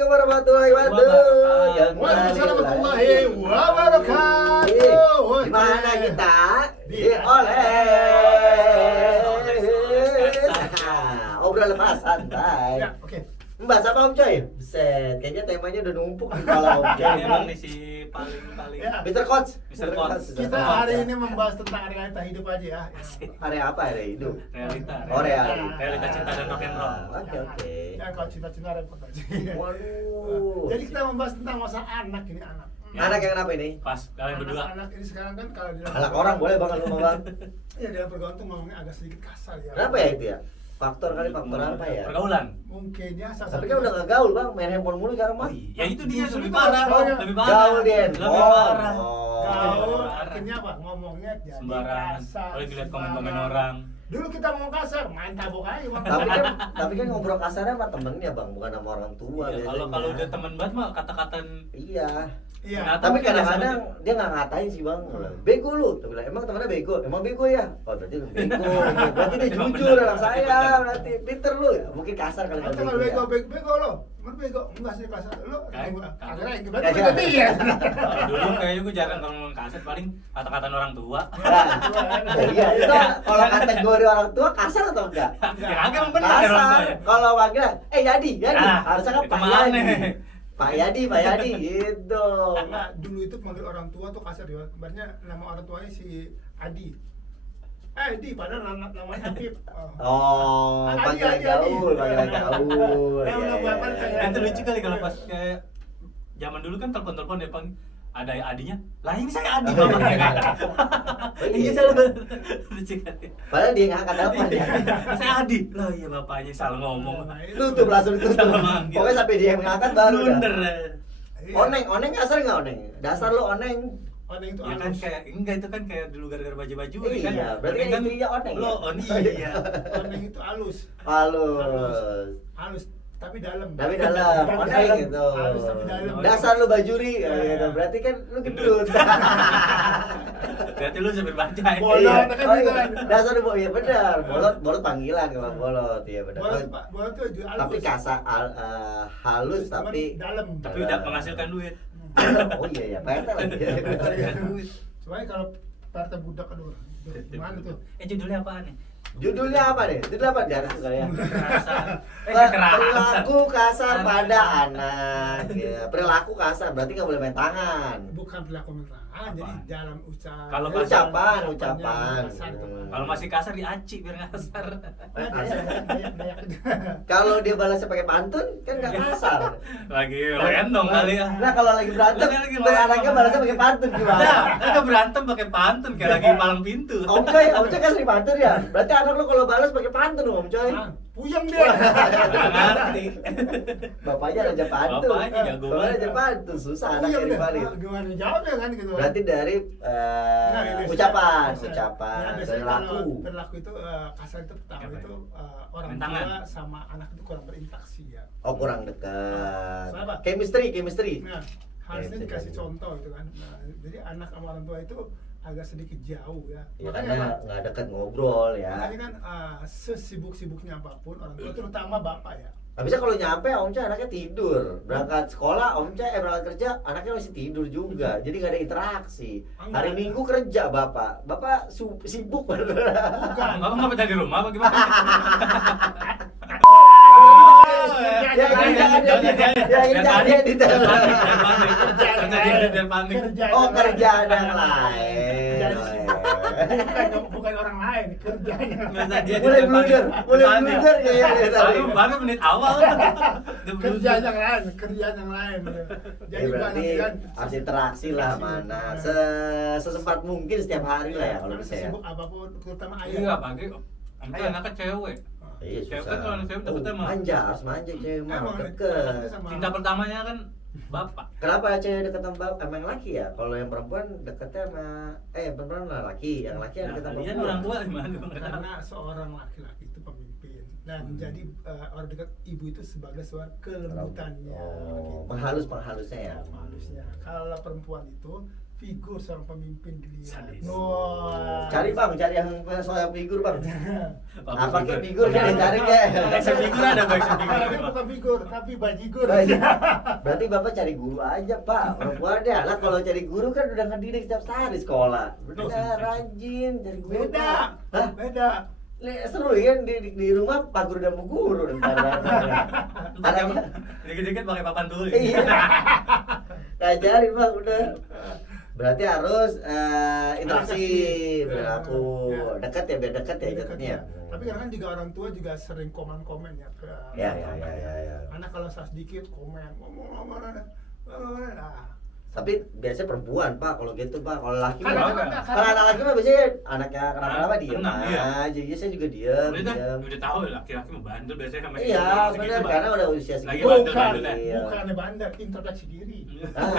Assalamualaikum warahmatullahi wabarakatuh. Warahmatullahi wabarakatuh. Di mana kita? Di Obrolan pas santai. Ya, oke. Mbak, apa Om Coy? Buset, kayaknya temanya udah numpuk di kepala Om Coy. Emang nih si paling Ya. Mr. Coach. Mr. Coach. Kita hari ini membahas tentang realita hidup aja ya. Area apa area hidup? realita. Oh, realita. Realita cinta dan rock and roll. Oke. Ya kalau cinta-cinta repot aja. Waduh. Jadi kita membahas tentang masa anak ini anak. Anak yang kenapa ini? Pas kalian berdua. Anak ini sekarang kan kalau di Anak orang boleh banget lu Bang. Ya dalam pergaulan tuh ngomongnya agak sedikit kasar ya. Kenapa ya itu ya? Faktor apa ya? Pergaulan. Mungkin ya salah Tapi satu- kan udah nggak gaul Bang, main handphone mulu sekarang mah. Ya itu dia Justru lebih itu parah. gaulnya. Lebih parah. Gaul di Lebih handphone. parah. Gaul Parah. akhirnya apa? Ngomongnya jadi Sembarangan. kasar. Kalau dilihat sembarangan. komen-komen orang. Dulu kita mau kasar, main tabok aja Bang. Tapi kan ngobrol kasarnya sama temennya Bang, bukan sama orang tua. Iya, biasanya. kalau udah teman banget mah kata-kata Iya. Iya. Nah, Tapi mungkin kadang-kadang sama dia nggak ngatain sih Bang. Bego lu. Dia bilang, emang temennya bego? Emang bego ya? Oh berarti lu bego. Berarti dia Emang jujur benar, anak berarti saya. benar. Berarti pinter lu ya. Mungkin kasar kali Nanti kalau bego lo, mana bego? Enggak sih kasar. Lo Kayak- berarti bego dia. Kalau dulu kayaknya gue jarang ngomong kasar, paling kata-kata orang tua. Iya, itu kalau kategori orang tua kasar atau enggak? Ya kagak emang benar orang Kasar. tuanya. Kalau panggil, Yadi. Nah, Harusnya kan itu Pak mana? Yadi. Pak Yadi gitu. Nah, dulu itu manggil orang tua tuh kasar ya. Sebenarnya nama orang tuanya si Adi. Adi, padahal namanya Apip. Oh, Adi, panggilan Adi. gaul, panggilan gaul. Yang Iya, buatan iya, kayak- iya. Itu lucu kali kalau pas kayak zaman dulu kan telepon-telepon ya Bang. Ada adinya, lah ini saya Adi bapaknya kan. Oh, Iya iya. selalu lucu kan. Padahal dia ngangkat telepon ya. Saya Adi, lah iya bapaknya salah ngomong. Nah, itu- Tutup langsung tutup. Salah manggil. Pokoknya sampai dia yang ngangkat baru dah. Blunder. Iya. Oneng kasar nggak oneng? Dasar lu oneng. Oneng itu Ya kan halus. kayak enggak itu kan kayak dulu gara-gara baju-baju kan. Iya, berarti kan istrinya oneng ya? Lo on iya. Oneng itu halus. Halus. Halus, tapi dalam. Tapi dalam, Tapi oneng dalam. gitu. Halus tapi dalam. Dasar lu bajuri, Iya. gitu. Berarti kan lu gendut. Berarti lu sambil baca. Bolot. Iya. kan Oh, gitu iya. kan. Dasar lu, iya benar. Bolot panggilan kalau bolot, iya benar. Bolot tuh juga halus. Tapi kasar, halus Cuman tapi dalam. Tapi udah menghasilkan duit. Oh iya ya, Pak RT lagi. Soalnya kalau partai budak aduh, gimana tuh? Judulnya apaan nih? Judulnya apa nih? Judul apa di atas tuh kalian? Kekerasan. Kekerasan. Perilaku kasar pada anak. Ya, perilaku kasar berarti nggak boleh main tangan. Bukan perilaku mentangan, jadi dalam ucapan. Kalau Ucapan. Kasar itu. Kalau masih kasar diaci biar nggak kasar. Dayak. Kalau dia balasnya pakai pantun kan nggak kasar. Lagi lendong kali ya. Nah kalau lagi berantem, Lagi tuh anaknya balasnya pakai pantun gimana? Nah, kan berantem pakai pantun kayak lagi palang pintu. Om Coy kan sering pantun ya? Berarti anak lu kalau balas pakai pantun Om Coy. Ah, puyeng dia. Nggak ngerti. Bapaknya raja pantun. Bapaknya jago Bapaknya banget. raja pantun, susah anaknya Puyeng dia. divalid. Ah, gimana jawabnya kan gitu. Berarti dari Nah, biasanya ucapan, kasar. ucapan, Nah, biasanya perilaku. kalau perilaku itu kasar itu pertama Apa itu orang Main tua tangan. sama anak itu kurang berinteraksi ya. Oh kurang dekat. Kenapa? Chemistry. Nah, harusnya bisa dikasih jadi. contoh gitu kan. Nah, jadi anak sama orang tua itu agak sedikit jauh ya. Ya Makanya karena apa? nggak dekat ngobrol ya. Makanya kan sesibuk-sibuknya apapun orang tua terutama bapak ya. Habisnya kalau nyampe Om Ca anaknya tidur. Berangkat sekolah Om Ca berangkat kerja anaknya masih tidur juga. Jadi nggak ada interaksi. Enggak. Hari Minggu kerja Bapak. Bapak sibuk Bukan. Bapak nggak betah di rumah apa gimana? Ya, ini jangan edit. Jangan panik. Oh kerjaan yang lain. Jadi Oh, sibuk. iya. bukan orang lain, kerjanya. Mulai blunder kayaknya tadi. Baru menit awal. Kerjaan yang lain, kerjaan yang lain. Ya Jadi berarti banyak kan harus interaksi lah mana sesempat mungkin setiap hari lah ya kalau bisa ya. sibuk apapun, terutama Iya ayah. pagi. Anaknya anaknya cewek. Iya Cewek susah. kan kalau cewek dapetnya mah. Manja, harus manja cewek mah Emang deket. anaknya sama Cinta pertamanya kan bapak. Kenapa cewek deket sama bapak? Emang laki ya? Kalau yang perempuan deketnya sama perempuan lah laki, yang laki yang deket sama Kalian perempuan. orang tua gimana? Karena seorang laki-laki itu pemimpin dan menjadi orang dekat ibu itu sebagai suara kelembutannya. Oh, gitu. penghalusnya ya. Halusnya. Kalau perempuan itu figur seorang pemimpin dilihat. Sadis. Wah. Cari bang, cari yang soal figur bang. Public Apa figure. ke figur kan cari ke? Action figure ada Bang, action figure. Kalau dia bukan figur, tapi bajigur. Berarti bapak cari guru aja pak. Perempuan deh, anak kalau cari guru kan udah ngedidik setiap hari sekolah. Bener, rajin cari guru. Beda. Pak. Hah? Beda. Seru ya di rumah pak guru dan bu guru. Anaknya. Dikit-dikit pakai papan tulis. Iya. Ngajarin bang udah. Berarti harus interaksi, berlaku Ya. dekat ya, biar dekat ya Dekat jatuhnya. ya. Tapi kadang kan juga orang tua juga sering komen-komen ya ke Ya. anak kalau salah sedikit komen ngomong nah. Tapi biasanya perempuan pak, kalau gitu pak, kalau laki Karena- mah, karena- kalau anak laki mah biasanya anaknya kenapa-napa diem Tenang, iya. aja, iya saya juga diem. Udah tahu laki-laki mau bandel biasanya sama Iya segitu, benar, Bang. karena udah usia Lagi segitu. bandel-bandel ya. Iya. Bukannya bandar, introspeksi diri. Ah. Oh,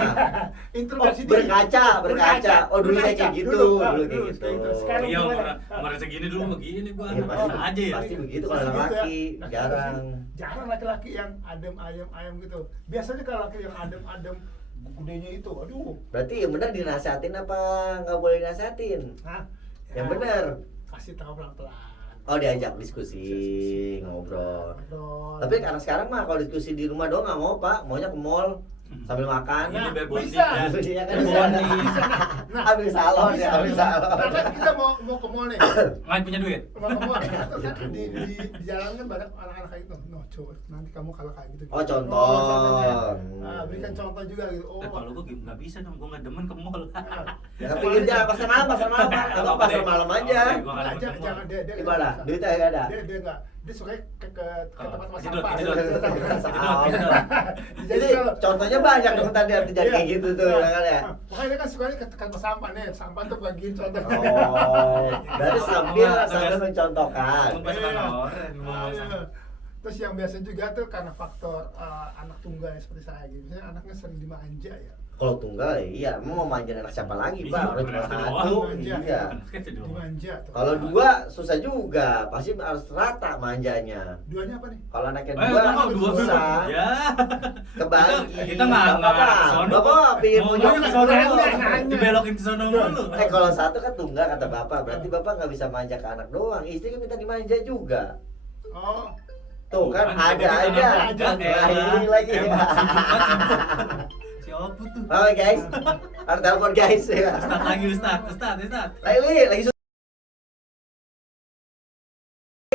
Introspeksi diri. berkaca. Oh dulu saya kayak gitu, dulu kayak gitu. Sekarang Iya, gimana? umur segini dulu begini gua. Iya, pasti, Aja ya. pasti begitu kalau anak Gitu ya. laki, Laki-laki jarang. Jarang laki-laki yang adem ayam gitu. Biasanya kalau laki yang adem gedenya itu, aduh. Berarti yang benar dinasehatin apa nggak boleh dinasehatin? Nah, Yang benar. kasih tahu pelan-pelan. Oh diajak diskusi, ngobrol. Ngobrol. Tapi karena sekarang mah kalau diskusi di rumah doang nggak mau pak, maunya ke mall sambil makan. Ini biar bonding bisa. ya. Iya kan Bisa. bisa. Ambil salon ya, ambil salon. Nah, kan kita mau ke mall nih. Nggak punya duit. Mau ke mall. Kan di jalan kan banyak anak-anak kayak gitu. No, coba nanti kamu kalau kayak gitu. Oh, contoh. contohnya. Nah, berikan contoh juga gitu. Oh. Kalau gua nggak bisa dong, gua nggak demen ke mall. Ya pinggir jalan pasar malam pak. Atau pasar malam aja. Oke, gua nggak demen ke mall. Jangan dia Gimana? Duitnya nggak ada. Dia enggak. Dia suka ke tempat Jedot, sampah. jedot. Ah. Jedot. Jadi contohnya banyak dong tadi arti jadi kayak gitu tuh Nah, ya kan ya. Makanya dia kan sukanya ke tempat sampah nih. Sampah tuh bagiin contoh. Oh, berarti sambil Tugas- mencontohkan. Emang pasukan Iya. orang, emang Ah, sama. iya. Terus yang biasa juga tuh karena faktor anak tunggal seperti saya gitu. Misalnya anaknya sering dimanja ya. Kalau tunggal iya, emang mau manjain anak siapa lagi Iya, pak? Kalau cuma anak itu satu, doang. Manja. iya. Anaknya itu doang. Dimanja tuh. Kalau dua susah juga, pasti harus rata manjanya. Duanya apa nih? Kalau anaknya Eh, dua kamu dua susah. Ya. Kebagi. Kita nggak apa-apa. kesono. Bapak pingin Mau punya ke sono nanya, mulu. nanya. Dibelokin ke sono mulu. Kalau satu kan tunggal kata bapak, berarti bapak nggak bisa manja ke anak doang. Istri kan minta dimanja juga. Oh, Tuh kan Bukan, ada kita aja. nggak Nah, ini lagi. Emang sibuk. Si Opu tuh. Oke guys, harus telepon guys. Ustad lagi Ustad. Lagi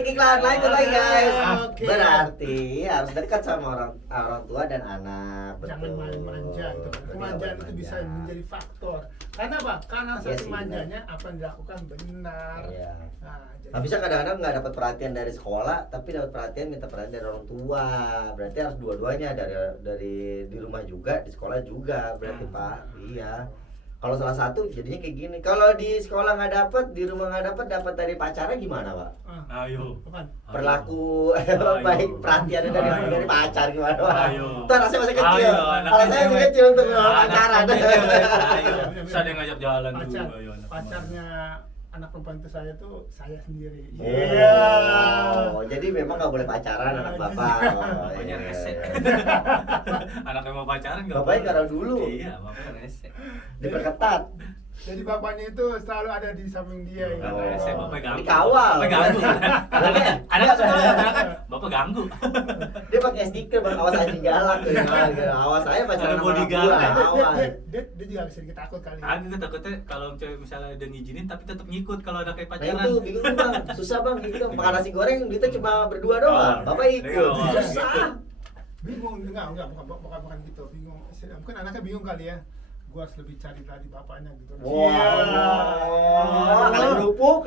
iklan lanjut lagi guys. Oke. Berarti harus dekat sama orang tua dan anak. jangan Betul. main-manja itu. Berarti Kemanjaan nggak itu bisa manja. menjadi faktor. Karena apa? Karena Iya saking sih, manjanya apa yang dilakukan benar. Iya. Nah, jadi Nah, bisa kadang-kadang nggak dapat perhatian dari sekolah, tapi dapat perhatian minta perhatian dari orang tua. Berarti harus dua-duanya dari di rumah juga, di sekolah juga. Berarti Pak, iya. Kalau salah satu jadinya kayak gini. Kalau di sekolah nggak dapat, di rumah nggak dapat dari pacarnya gimana Pak? Ayo. bukan. Perlaku Ayo. baik perhatiannya dari Ayo. pacar gimana Pak? Ayo. Tuh anak saya masih kecil. Ayo, anak Kalau saya masih cewek. kecil untuk Anak pacaran. cewek. Ayo. Bisa dia ngajak jalan tuh. Pacar, Ayo, anak pacarnya anak perempuan itu saya sendiri. Oh, jadi memang nggak boleh pacaran anak bapak. Oh, Bapaknya iya, rese. iya. Anaknya mau pacaran nggak Bapaknya boleh. karena dulu. Iya, bapaknya rese. Diperketat. Jadi bapaknya itu selalu ada di samping dia. Bukan Ya. rese, bapak ganggu. Dikawal. Bapak ganggu. Berarti Ada kan sebetulnya kan bapak ganggu. dia pakai stiker bang, awas anjing galak tuh. Awas saya pacaran Ada sama bodyguard. anak Nah, gua, awas. dia juga sedikit takut kali. Agak takutnya kalau cewek misalnya udah ngizinin tapi tetap ngikut kalau ada kayak Nah pacaran. itu bingung tuh, bang, susah bang gitu. Makan nasi goreng kita cuma berdua doang. Bapak ikut, Oh, susah. Bingung, enggak, bukan gitu. Bingung. Mungkin anaknya bingung kali ya. Gua harus lebih cari tadi bapaknya gitu. Wah, kalau kerupuk.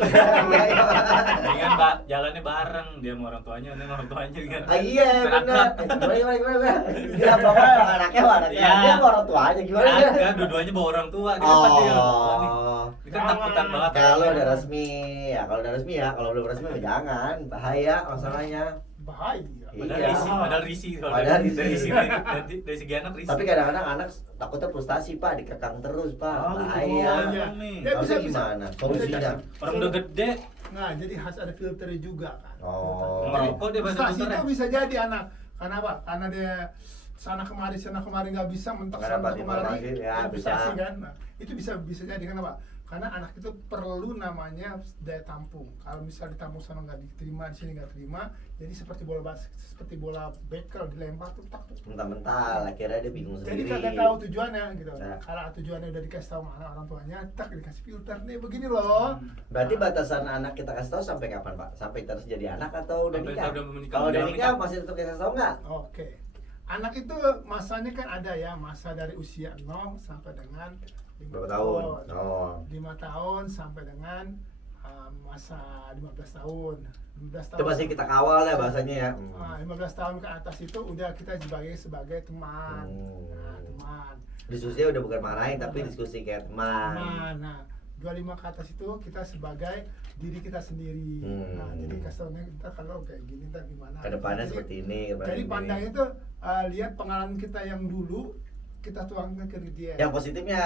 Mendingan Mbak jalannya bareng dia sama orang tuanya, ini orang tuanya kan. Ah, iya benar. Gimana? Dia bapak anaknya Iya. dia sama orang tuanya gimana? Kan dua-duanya bawa orang tua, dia kan pasti orang tua nih. Oh. Ini kan takutan banget. Kalau udah resmi ya, kalau belum resmi ya jangan, bahaya masalahnya. Bahaya. Iya. Padahal risih, Padahal risih. dari segi anak risih. Tapi kadang-kadang anak takutnya frustasi pak, dikekang terus pak, Oh, gitu. bahaya. Oh, iya. nih. Ya, Harusnya bisa. gimana? Solusinya? Orang udah gede, Nah, jadi harus ada filternya juga kan. Oh. ngerokok dia bahasa Frustasi filternya. itu bisa jadi anak. Karena apa? Karena dia sana kemari nggak bisa, mentok Nggak sana dapat kemari, informasi, ya, investasi bisa. kan. Nah, itu bisa jadi kenapa? Karena anak itu perlu namanya daya tampung. Kalau misal ditampung sana nggak diterima, di sini nggak terima, jadi seperti bola bekel dilempar tuh tak tuh. Mental-mental, akhirnya dia bingung Jadi sendiri. kagak tahu tujuannya gitu. Nah. Kalau tujuannya udah dikasih tahu sama orang tuanya, tak dikasih filter nih begini loh. Berarti batasan anak kita kasih tahu sampai kapan, Pak? Sampai terus jadi anak atau udah Sampai nikah? udah menikah, Kalau udah udah nikah menikah. masih tetap kasih tahu nggak? Oke. Anak itu masanya kan ada ya, masa dari usia 0 sampai dengan 5 Berapa tahun? Oh. 5 tahun sampai dengan masa 15 tahun. 15 tahun. Itu masih kita kawal ya bahasanya ya. 15 tahun ke atas itu udah kita sebagai teman. Nah, teman. Diskusinya udah bukan marahin tapi diskusi kayak teman. Teman. Nah, 25 ke atas itu kita sebagai diri kita sendiri. Nah, jadi kasih kita kalau kayak gini ntar gimana. Kedepannya Jadi- seperti ini. Jadi pandang itu lihat pengalaman kita yang dulu kita tuangkan ke dia. Yang positifnya,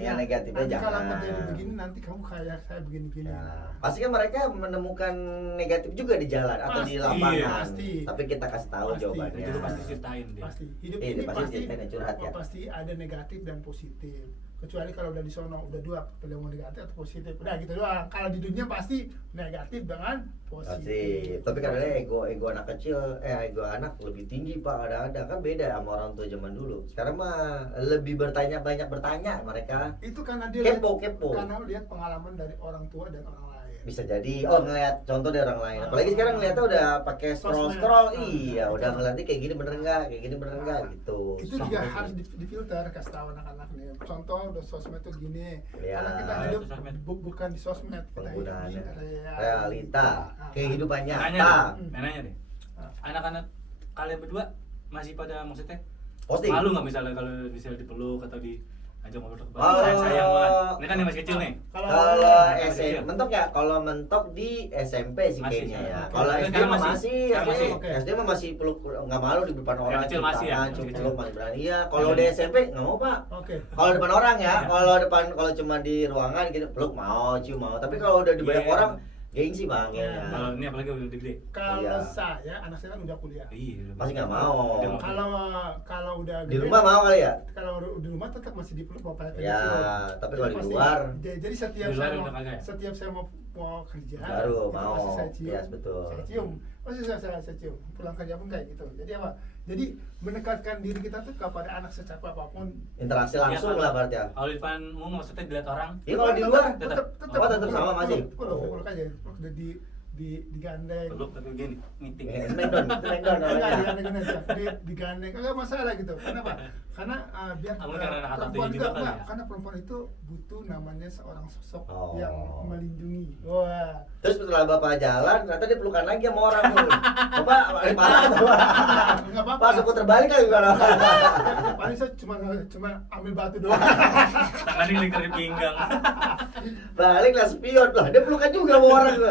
yang negatifnya nanti jangan. kalau terjadi begini nanti kamu kayak saya begini-gini. Ya, pasti kan mereka menemukan negatif juga di jalan atau di Pasti, lapangan. pasti. Tapi kita kasih tahu Pasti. jawabannya. Itu pasti ceritain dia. Pasti hidup Iya, ini pasti pasti ceritain dan curhat ya. pasti ada negatif dan positif. Kecuali kalau udah di sono udah dua, pilih mau negatif atau positif. Udah gitu doang. Kalau di dunia pasti negatif dengan Pasti. positif. Tapi kadang ego anak kecil, ego anak lebih tinggi Pak. Ada kan beda sama orang tua zaman dulu. Sekarang mah lebih banyak bertanya mereka. Itu karena dia Kepo. karena lihat pengalaman dari orang tua dan orang lain. Bisa jadi ngeliat contoh dari orang lain. Apalagi sekarang ngeliatnya udah pakai scroll. Sosmed. Iya, udah ngeliatnya kayak gini bener nggak, gitu. Itu juga harus difilter, kasih tahu anak-anak nih. Contoh udah sosmed tuh gini. Ya, Karena kita hidup sosmed. bukan di sosmed, kita hidup di Penggunaannya realita. realita, kehidupan Nanya nyata. deh, nanya deh. Anak-anak kalian berdua masih pada maksudnya Posting. malu nggak misalnya kalau misalnya dipeluk atau di ajak ngobrol ke Oh. sayang banget. Ini kan yang masih kecil nih. Kalau masih SMP kecil. mentok ya, kalau mentok di SMP sih Masih, kayaknya ya. oke. Kalau Tapi SD sekarang mah masih. masih, Sekarang masih, oke. SD mah masih peluk nggak malu di depan orang, kecil cium masih ya, tangan, masih cium kecil. peluk masih berani. Iya, kalau di SMP nggak mau Pak. Oke. Kalau depan orang ya, Ya. kalau cuma di ruangan gitu peluk mau, cium mau. Tapi kalau udah di banyak Iya. orang, gengsi Bang Iya. kayaknya. Kalau ini apalagi udah gede. Kalau Iya. saya, anak saya kan udah kuliah. Iya. Pasti nggak mau. Udah mau. Kalau udah Di gede, rumah mau kali ya? kalau di rumah tetap masih dipeluk bapaknya kayak Ya, gitu. tapi Jadi kalau di pasti- luar jadi setiap Di luar saya mau udah kagak ya? setiap saya mau kerja Baru itu mau. pasti saya cium. Yes, betul. Saya cium. Pasti saya cium. Pulang kerja pun kayak gitu. Jadi apa? Jadi mendekatkan diri kita tuh kepada anak secapa apapun. interaksi Iya, langsung kalau- lah berarti ya. Kalau di depan umum maksudnya dilihat orang. Iya, kalau di luar tetap. Oh, tetap sama masih? Peluk aja. Peluk digandeng. Peluk tapi gini, meeting. Smackdown, itu Smackdown Enggak, namanya. digandeng aja. Digandeng, kagak masalah gitu. Kenapa? Karena biar Mungkin karena anak perempuan satunya juga juga kali enggak, ya? karena perempuan itu butuh namanya seorang sosok Oh. yang melindungi. Wah. Terus setelah bapak jalan, ternyata dia pelukan lagi sama orang tuh. Bapak, parah tuh Pak. Enggak apa-apa. Pas aku terbalik kali gimana? Paling saya cuma ambil batu doang. Tangannya ngelingkar di pinggang. Balik lah spion lah, dia pelukan juga sama orang tuh.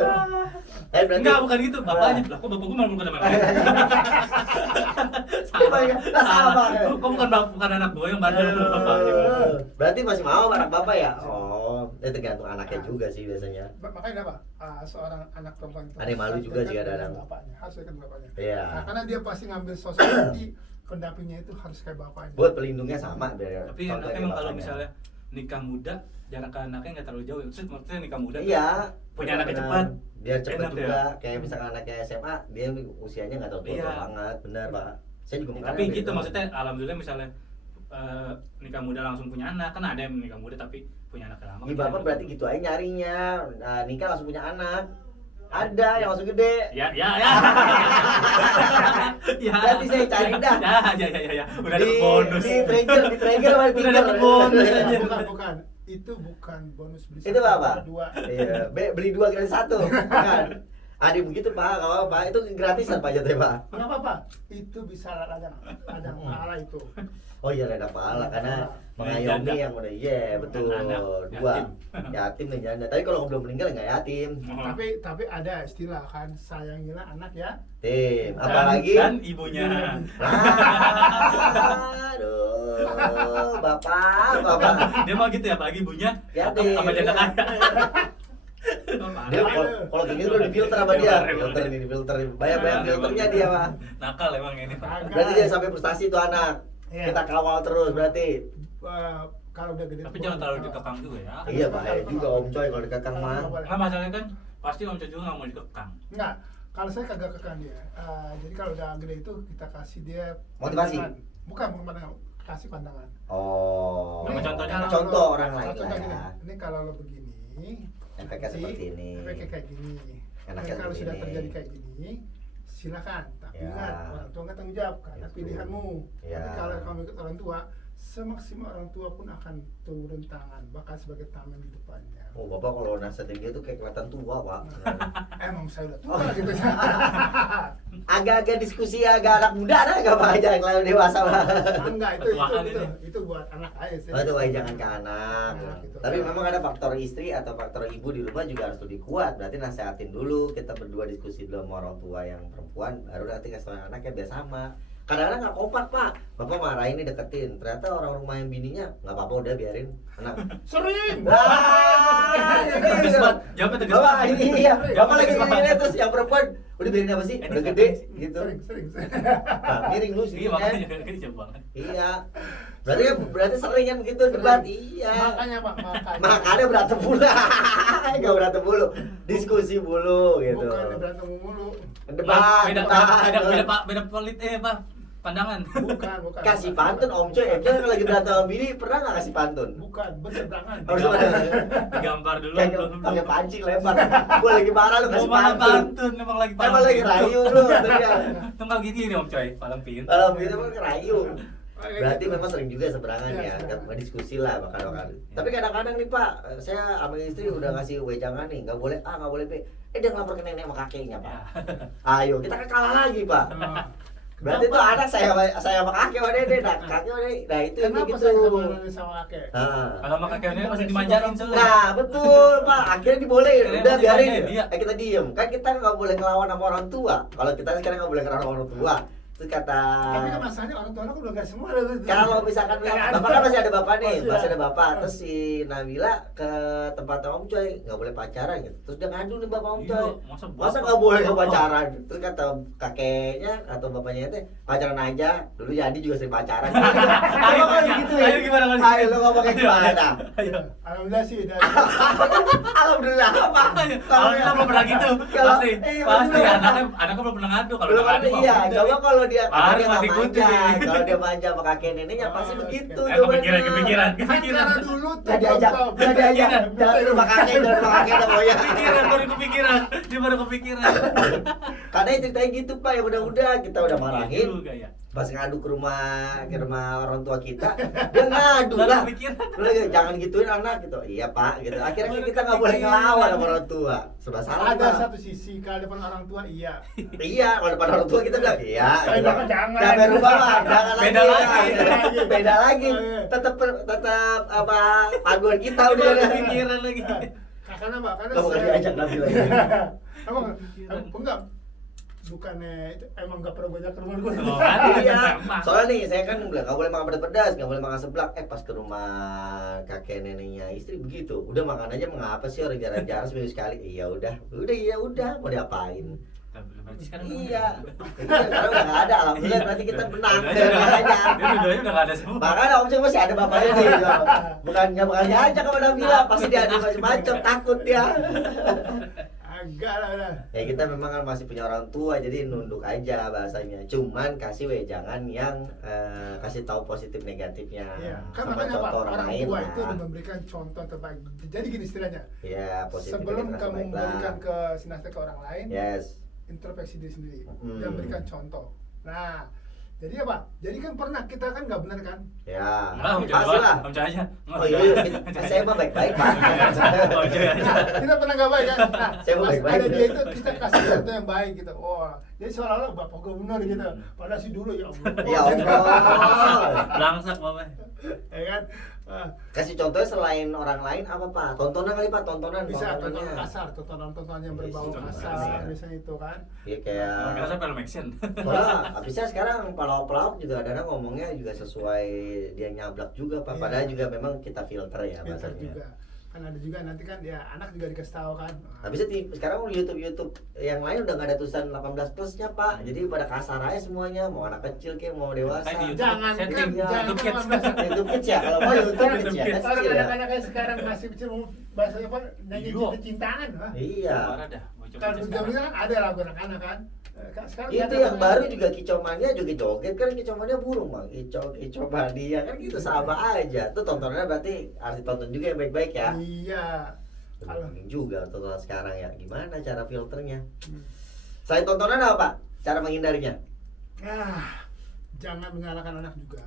Berarti Enggak, bukan gitu. Bapaknya. Lah kok bapak gue malah bukan anak gue. Lah, sama. Kok bukan anak gue yang bandel sama bapaknya. Berarti masih mau anak bapak ya? Oh, tergantung anaknya juga sih biasanya. Makanya apa? Seorang anak perempuan itu Ada yang malu harus juga dekat sih dengan kadang-kadang. bapaknya, harus dekat dengan bapaknya. Iya. Nah, karena dia pasti ngambil sosok nanti pendampingnya itu harus kayak bapaknya. Buat pelindungnya sama biar. Tapi contohnya emang kalau bapaknya. misalnya nikah muda, jarak ke anaknya nggak terlalu jauh. Terus maksudnya nikah muda tuh Iya. punya anaknya benar. cepat. Biar cepat Enak juga. ya? Kayak misalkan anaknya SMA, dia usianya nggak terlalu tua Iya. banget, benar Pak. Saya juga Ya, makanya tapi beda. gitu maksudnya alhamdulillah misalnya nikah muda langsung punya anak, kan ada yang nikah muda tapi punya anak lama. Ih, bapak berarti gitu aja nyarinya. Nah, nikah langsung punya anak. Ada yang langsung gede. Ya. Ya. Berarti saya cari dah. Ya. Udah dapet bonus. Di trigger sama di Udah trigger. dapet bonus aja. Bukan. Itu bukan bonus beli Itu satu, apa? dua. Iya, beli 2 gratis 1. Kan? Ada begitu Pak, kalau apa itu gratisan Pak jatuhnya Pak. Kenapa Pak? Itu bisa ladang pahala itu. Oh iya ada pahala karena Janda. mengayomi yang udah betul. Anak, 2 yatim dan janda. Tapi kalau belum meninggal nggak yatim. Tapi ada istilah kan, sayangilah anak ya. Tim, apalagi Dan ibunya. Aduh, bapak. Dia mau gitu ya, apalagi ibunya Yatim. sama janda kaya. Bapak. Dia kalau kayak gitu udah difilter sama dia. Filter ini difilter. Banyak filternya dia, Pak. Nakal emang ini. Kagak. Berarti dia sampai frustasi tuh anak. Iya. Kita kawal terus berarti. Kalau udah gede. Tapi jangan terlalu dikekang juga ya. Iya, bahaya juga Om Coy kalau dikekang mah. Nah, masalahnya kan pasti Om Coy juga nggak mau dikekang. Enggak, kalau saya kagak kekang dia. Jadi kalau udah gede itu kita kasih dia Motivasi? pandangan. Bukan pandangan, kasih pandangan. Oh. Sama contohnya. kalau Contoh lo- orang lain contoh lah gini, ya. ini kalau lo begini, Efeknya nanti seperti ini. Efeknya kayak gini. Enaknya Dan kalau seperti sudah ini. terjadi kayak gini, silakan. Tapi Ya. ingat, orang tua nggak tanggung jawab karena Itu. pilihanmu. Ya. Tapi kalau kamu ikut orang tua, semaksimal orang tua pun akan turun tangan, bahkan sebagai tameng di depannya. Oh, Bapak kalau nasihatin dia tuh kayak kelihatan tua, Pak. Emang saya udah Oh. tua gitu. Agak-agak diskusi agak anak muda ada enggak Pak? Jangan kalau dewasa, Pak. Enggak, Ketuaan itu, ini. itu buat anak aja sih. Oh, itu baik jangan ke anak. Anak gitu. Tapi memang ada faktor istri atau faktor ibu di rumah juga harus lebih kuat. Berarti nasehatin dulu, kita berdua diskusi dulu sama orang tua yang perempuan, baru nanti kasih tahu anaknya biar sama. Kadang-kadang nggak kompak, Pak. Bapak marahin nih deketin. Ternyata orang rumah yang bininya nggak apa-apa udah biarin. Anak. Sering. Tegas banget. Jawabnya tegas Bapak banget. ini iya. Bapak lagi Tegas begini banget. terus yang perempuan udah biarin apa sih? Udah gede gitu. Sering. Nah, miring lu sih. Iya makanya kan jauh banget. Iya. Berarti sering kan gitu debat. Iya. Makanya Pak, Makanya berantem mulu. Enggak berantem mulu. Diskusi mulu gitu. Bukan berantem mulu. Debat. Beda pandangan. Bukan. Kasih pantun Om Coy. Om Coy kalau lagi berantem sama bini pernah nggak kasih pantun? Bukan, berseberangan. Harus berseberangan. Digambar dulu. Kayak pakai pancing lempar. Gua lagi marah lu kasih Mau malah pantun. pantun, emang lagi Emang lagi rayu lu katanya. Tunggal gini Om Coy, paling pintar. Kalau gitu mah rayu. Berarti Gitu. memang sering juga seberangan Iya, ya, seberangan. diskusi lah bakal. Tapi kadang-kadang nih Pak, saya sama istri udah ngasih wejangan nih, nggak boleh A, nggak boleh B. Dia ngelapor ke nenek sama kakeknya Pak. Ya. Ayo, kita kan kalah lagi Pak. Nah, Berarti tuh anak saya sama kakek sama nenek, nah kakek sama nenek, nah itu kenapa gitu. saya sama nenek sama kakek? Nah. Kalau sama kakek nenek masih dimanjain soalnya. Nah, betul Pak, akhirnya dibolehin, Nenek udah masih biarin, dimanjain, iya. kita diem. Kan kita nggak boleh ngelawan sama orang tua. Kalau kita sekarang nggak boleh ngelawan sama orang tua. Terus kata Tapi kan masalahnya orang tua aku udah nggak semua. kalau misalkan Kayak bapak kan masih ada bapak nih, Masih masih ada ada. bapak. Terus si Nabila ke tempat Om Coy nggak boleh pacaran gitu. Terus dia ngadu nih bapak Om Iya, Coy. masa Masa bapak- nggak boleh ke bapak- pacaran? Terus kata kakeknya atau bapaknya itu pacaran aja. Dulu jadi juga sering pacaran. Ayo, Apa ayo, gitu ayo, gimana, kalau Ayo gitu? lo ngomongnya Ayo, gimana? Ayo. Alhamdulillah sih dari Alhamdulillah apa? Kalau kita belum pernah gitu, Kalau- pasti, iya, pasti bener. anaknya belum pernah ngadu. Kalau Belum udah ada ngadu, iya. udah, Coba kalau dia Harus nggak diikuti. manja, kalau dia manja sama kakek neneknya pasti Oh, begitu. oke. kepikiran, jawabannya. kan karena dulu tuh Udah diajak, belum tahu. udah diajak. Kepikiran. Jangan rumah kakek, jangan rumah kakek dah pokoknya. Kepikiran, baru kepikiran. Dia baru kepikiran. Karena ceritanya gitu Pak, ya udah kita udah marahin. Juga ya. Pas ngadu ke rumah orang tua kita, dia ngadu Baru lah. kepikiran. Udah jangan gituin anak gitu. Iya Pak, gitu. Akhirnya Baru kita nggak boleh kepikiran. ngelawan sama orang tua. Serba salah Ada Pak. satu sisi kalau depan orang tua iya. Iya, kalau depan orang tua kita bilang iya. Eh, gitu. jangan. Jangan berubah lah, jangan Beda lagi. Beda lagi. Tetap apa paduan kita udah Baru ada. kepikiran lagi. Karena Pak, karena Nggak bakal diajak nanti lagi. Emang enggak bukannya itu emang nggak pernah banyak ke rumah gue. Oh, kan? Iya. Gampang. Soalnya nih saya kan bilang nggak boleh makan pedas-pedas, nggak boleh makan seblak. Pas ke rumah kakek neneknya istri begitu. Udah makan aja mengapa sih orang jarang-jarang seminggu sekali. Iya udah mau diapain? Berarti sekarang Iya. Sekarang udah nggak ada. Alhamdulillah berarti kita menang. Dia Makanya. dua-duanya udah nggak ada semua. Makanya Om Cik masih ada bapaknya nih. Bukan nggak bakal diajak sama Nabila. Pasti dia ada macam-macam takut dia. Agak lah udah. Ya kita memang kan masih punya orang tua jadi nunduk aja bahasanya. Cuman kasih wejangan yang kasih tahu positif negatifnya Iya, kan sama makanya Pak, contoh orang orang lain tua lah. itu memberikan contoh terbaik. Jadi gini istilahnya, Ya positif sebelum negatif kamu baik lah. memberikan ke sinasih ke orang lain, Yes. introspeksi diri sendiri Hmm. dan berikan contoh. Nah, jadi apa? Jadi kan pernah kita kan nggak benar kan? Ya. Enggak, Om Coy Pasti doang. lah. Om Coy aja. Oh iya, saya mah baik-baik Pak. Om Coy aja. Nah, kita pernah nggak baik kan? Nah, Saya mau pas baik-baik. ada dia itu kita kasih contoh yang baik gitu. Oh, jadi seolah-olah bapak gue benar gitu. Padahal si dulu ya Allah. Ya Allah. Langsak Bapak. Ya kan? Ah, Kasih contohnya selain orang lain apa Pak? Tontonan kali Pak, tontonan. bisa tontonan tontonannya. kasar, tontonan yang berbau Iya, kasar, tontonan. biasanya itu kan. Iya kayak. Kita saya film action. Soalnya habisnya sekarang pelawak-pelawak juga ada ngomongnya juga sesuai dia nyablak juga Pak. Iya. Padahal juga memang kita filter ya Filter bahasanya. juga. kan ada juga nanti kan ya anak juga dikasih tahu kan. Habisnya sekarang YouTube yang lain udah nggak ada tulisan 18 plusnya pak, jadi pada kasar aja semuanya, mau anak kecil kayak mau dewasa. Kayak di YouTube. Jangan Saya kan, di YouTube Kids. YouTube Kids ya, kalau mau YouTube Kids ya, Kids. kecil ya. Anak-anak kayak sekarang masih kecil mau bahasa apa nyanyi Iya. cinta-cintaan. Iya. Parah dah. Bocah-bocah Kan sekarang. zaman kan ada lagu anak-anak kan. Sekarang Itu nggak ada yang kan. baru juga kicomannya juga joget kan, kicomannya burung bang, kicau badia kan gitu sama aja. Tuh tontonannya berarti harus ditonton juga yang baik-baik ya. Iya. Kalau Penting juga tontonan sekarang ya, gimana cara filternya? Hmm. Selain tontonan apa pak? Cara menghindarinya? Jangan menyalahkan anak juga.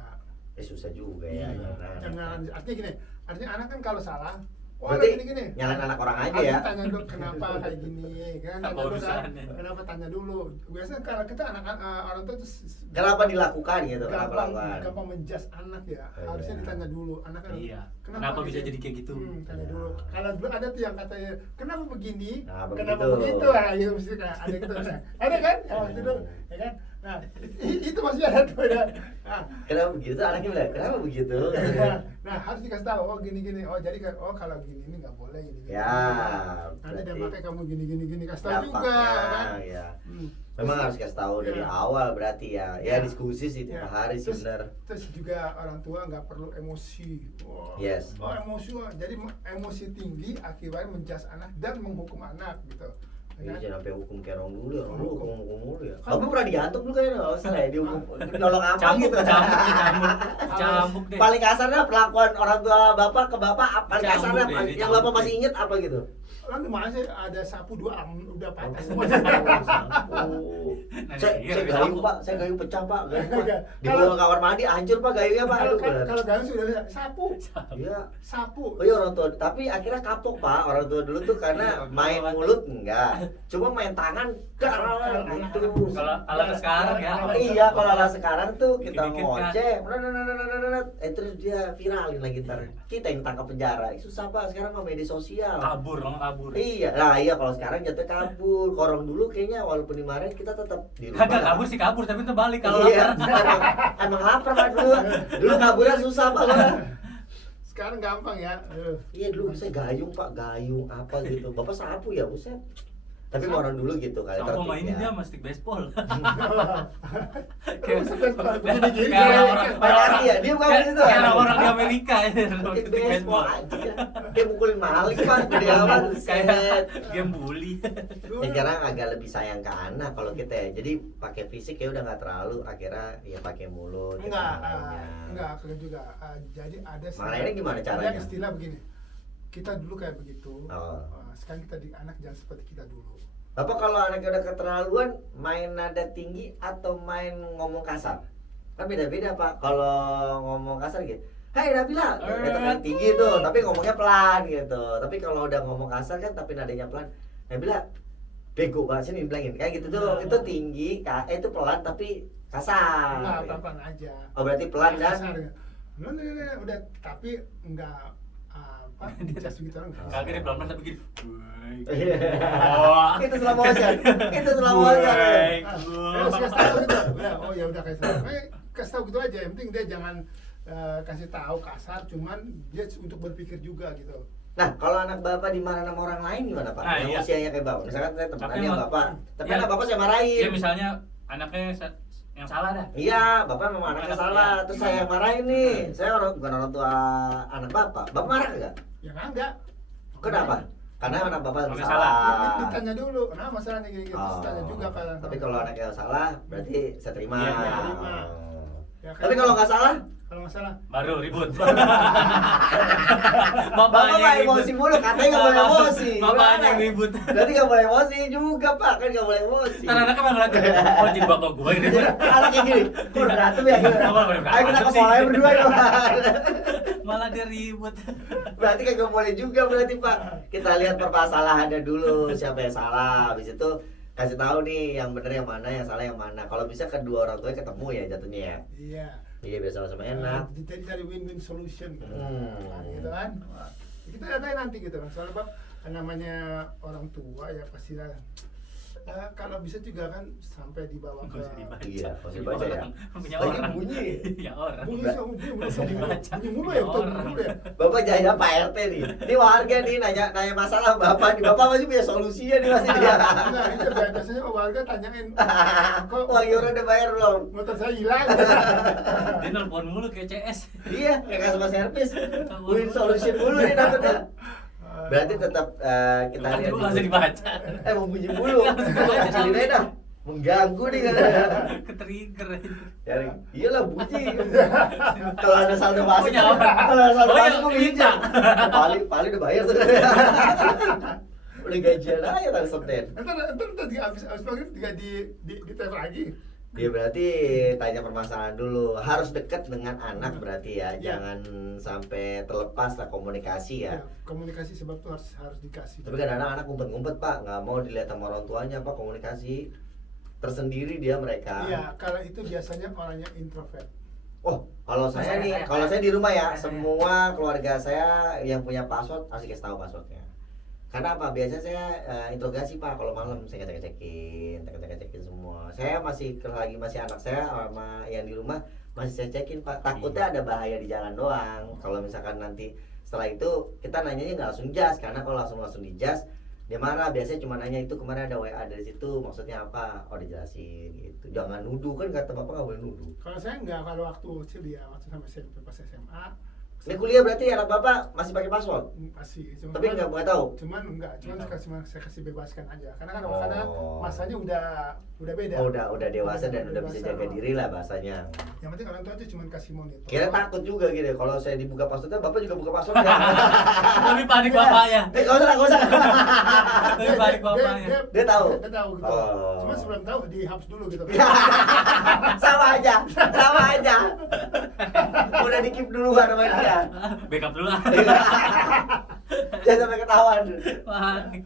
Susah juga ya. Iya. Jangan artinya gini, artinya anak kan kalau salah, wah Berarti gini. nyalain anak orang aja Harus ya. tanya dulu kenapa kayak gini, kan? Apa Tanya dulu kan, urusannya? kenapa tanya dulu. Biasanya kalau kita orang tua tuh Kenapa dilakukan gitu? Kenapa gampang lakukan? gampang menjas anak ya. Oh, Harusnya iya. ditanya dulu. Anak kan Iya. Kenapa bisa gini? jadi kayak gitu? Tanya Iya. dulu. Kalau dulu ada tuh yang katanya kenapa begini? Nah, kenapa begitu. begitu? Ah, gitu mesti kan ada gitu. Nah, ada kan? Ya waktu itu, ya kan? Nah, itu masih ada tuh ya. Nah, Kenapa begitu? Anaknya bilang, kenapa begitu? nah, harus dikasih tahu. Oh gini. Oh jadi kan, oh kalau gini ini nggak boleh gini. Ya, Nanti dia berarti pakai kamu gini. Kasih tahu juga dampaknya, kan. ya. Hmm. Memang harus kasih tahu dari Ya. awal berarti ya. Ya Ya. diskusi sih tiap Ya. hari sih Terus- benar. Terus juga orang tua nggak perlu emosi. Wah, Yes. Oh emosi, wah. Jadi emosi tinggi akibatnya menjas anak dan menghukum anak gitu. Iya, Ya kan? jangan sampai hukum kayak orang dulu ya. Orang dulu Hukum. hukum mulu ya. Kan- Kamu pernah digantung dulu kayaknya nggak salah ya, dihukum nolong apa Cambuk, gitu. cambuk deh. Paling kasarnya perlakuan orang tua bapak ke bapak paling Cambuk kasarnya deh, yang cambuk bapak masih deh. inget apa gitu? Kan kemarin sih ada sapu dua udah patah Oh, semua. saya gayung pak, saya gayung pecah pak, gayung pak. Enggak. Dibawa ke kamar mandi hancur pak gayungnya pak. Aduh bener. Kalau gayung sudah bisa sapu, Iya. sapu. Oh iya orang tua, tapi akhirnya kapok pak orang tua dulu tuh karena main mulut enggak, cuma main tangan garang gitu. Kalau alat sekarang ya. Iya kalau anak sekarang tuh kita Dikit-dikit kan. ngoceh, terus dia viralin lagi ntar kita yang tangkap penjara. Susah pak sekarang sama media sosial. Kabur, orang kabur. Iya, nah iya kalau sekarang jatuh kabur. Korong dulu kayaknya walaupun dimarahin kita tetap di rumah. Kagak kabur sih kabur, tapi itu balik kalau Iya, lapar. emang lapar pak dulu. Dulu kaburnya susah pak. Sekarang gampang ya. Iya dulu saya gayung pak, gayung apa gitu. Bapak sapu ya buset. Tapi mau orang dulu gitu kali Sama tertibnya. mainin dia sama stick baseball. Kayak begini-gini. Kayak orang-orang Makasih ya, dia bukan begitu. Kayak orang-orang di Amerika ya. Stick baseball aja. Dia mukulin maling pak, gede amat. Kayak game bully. Ya sekarang agak lebih sayang ke anak kalau kita ya. Jadi pakai fisik ya udah nggak terlalu. Akhirnya ya pakai mulut. Enggak, lainnya. enggak keren juga. Jadi ada Maknanya gimana ada caranya? istilah begini. Kita dulu kayak begitu. Oh. Sekarang kita di anak jangan seperti kita dulu. Bapak kalau anaknya udah keterlaluan main nada tinggi atau main ngomong kasar? Kan beda-beda pak. Kalau ngomong kasar gitu, hai Nabila, tekan tinggi tuh, tapi ngomongnya pelan gitu. Tapi kalau udah ngomong kasar kan tapi nadanya pelan, Nabila, bego banget sini bilangin kayak gitu tuh. Itu tinggi, itu pelan tapi kasar. Enggak, pelan-pelan aja. Oh berarti pelan dan Kasar, ya. Udah, tapi enggak apa, just begitu orang. Kagak dia pelan-pelan tapi gini. itu slow motion. Itu slow motion. Harus kasih tahu gitu. Ya udah kasih tahu. Kasih tahu gitu aja. Yang penting dia jangan kasih tahu kasar, cuman dia untuk berpikir juga gitu. Nah, kalau anak bapak dimarahin sama orang lain gimana pak? Nah, Yang iya. usianya kayak bapak. Misalkan saya teman Tapi dia emang- bapak, tapi ya. anak bapak saya marahin. Dia misalnya anaknya yang salah dah. Iya, bapak memang anaknya Anak- salah, ya. terus saya yang marahin nih. Saya bukan orang tua anak bapak. Bapak marah nggak? Ya enggak. Kenapa? Karena anak bapak Makanya salah. Ditanya dulu, nah masalahnya gini-gini, terus Oh. tanya juga kan. Tapi kalau anaknya salah, berarti saya terima. Iya, iya, terima. Oh. Ya, Tapi kalau nggak salah, kalau nggak salah, Baru ribut. bapak nggak emosi mulu, katanya nggak boleh emosi. Bapaknya Gimana? yang ribut. Berarti nggak boleh emosi juga pak, kan nggak boleh emosi. Ntar anaknya malah ngeliatin, oh jadi bapak gue ini. Anaknya gini, kok berantem ya? Bapak udah Ayo kita berantem ke mall aja sih. berdua ya pak. Malah dia ribut. Berarti kagak boleh juga berarti pak. Kita lihat permasalahannya dulu, siapa yang salah. Habis itu kasih tahu nih yang benar yang mana, yang salah yang mana. Kalau bisa kedua orang tuanya ketemu ya jatuhnya ya. iya. Iya biar sama-sama enak. Jadi cari win-win solution gitu, Hmm. gitu kan. Kita lihat aja nanti gitu kan. Soalnya Bab, namanya orang tua ya pasti Kalau bisa juga kan sampai dibawa ke Nggak usah dibaca. Iya, nggak usah Punya dibaca ya. orang. Punya Lagi orang. bunyi. Ya orang. bunyi Mbak. bunyi Usah dibaca. bunyi mulu ya, betul Orang. mulu ya. Bapak jaya Pak RT nih. Ini warga nih nanya masalah Bapak nih. Bapak masih punya solusinya nih masih dia. Nah, itu biasanya warga tanyain, kok Uang iuran udah bayar belum? motor saya hilang. Dia nelpon mulu kayak CS. Iya, kayak customer service. Win solution dulu nih dapetnya. Berarti tetap kita lihat Aduh, nggak usah dibaca. Mau bunyi mulu. Nggak usah dibaca. Kecilin aja dah. Mengganggu nih katanya. Ke-trigger aja. Cari, iyalah bunyi. Kalau ada saldo masuk, Punya orang. kalau ada saldo Oh, iya, masuk gue minta. minta. Paling udah bayar tuh. Udah gajian aja tadi Senin. Entar habis maghrib juga di tap lagi. Ya berarti tanya permasalahan dulu. Harus dekat dengan anak berarti ya. Ya. Jangan sampai terlepas lah komunikasi ya. Ya, komunikasi sebab tuh harus dikasih. Tapi kadang-kadang anak ngumpet-ngumpet Pak, nggak mau dilihat sama orang tuanya Pak, komunikasi tersendiri dia mereka. Iya, kalau itu biasanya orangnya introvert. Oh, kalau saya nih, kalau saya di rumah ya, semua keluarga saya yang punya password harus dikasih tahu passwordnya. Karena apa? Biasanya saya interogasi Pak, kalau malam saya cek-cekin semua. Saya lagi masih anak saya sama yang di rumah masih saya cekin Pak. Takutnya ada bahaya di jalan doang. Kalau misalkan nanti setelah itu kita nanyanya nggak langsung jas, karena kalau langsung di jas dia marah. Biasanya cuma nanya itu kemarin ada WA dari situ, maksudnya apa? Oh dijelasin gitu. Jangan nuduh, kan kata bapak nggak boleh nuduh. Kalau saya enggak, kalau waktu kecil ya, waktu sampai SMP pas SMA Ini kuliah berarti anak bapak masih pakai password, pasti. tapi nggak tahu. Cuman Nggak tahu. saya kasih bebaskan aja. Karena kan Oh. karena masanya udah beda. Oh, udah dewasa dan udah bisa dewasa. jaga diri lah bahasanya. Yang penting orang tua itu cuma kasih monitor. Kira takut juga gitu. Kalau saya dibuka passwordnya, bapak juga buka passwordnya. Lebih panik bapaknya. Gak usah, gak usah. Lebih panik bapaknya. Dia tahu? Dia tahu gitu. Oh. Cuma sebelum tahu dihapus dulu gitu. sama aja. Udah di keep duluan sama dia. Backup dulu lah. Jangan sampai ketahuan. Panik.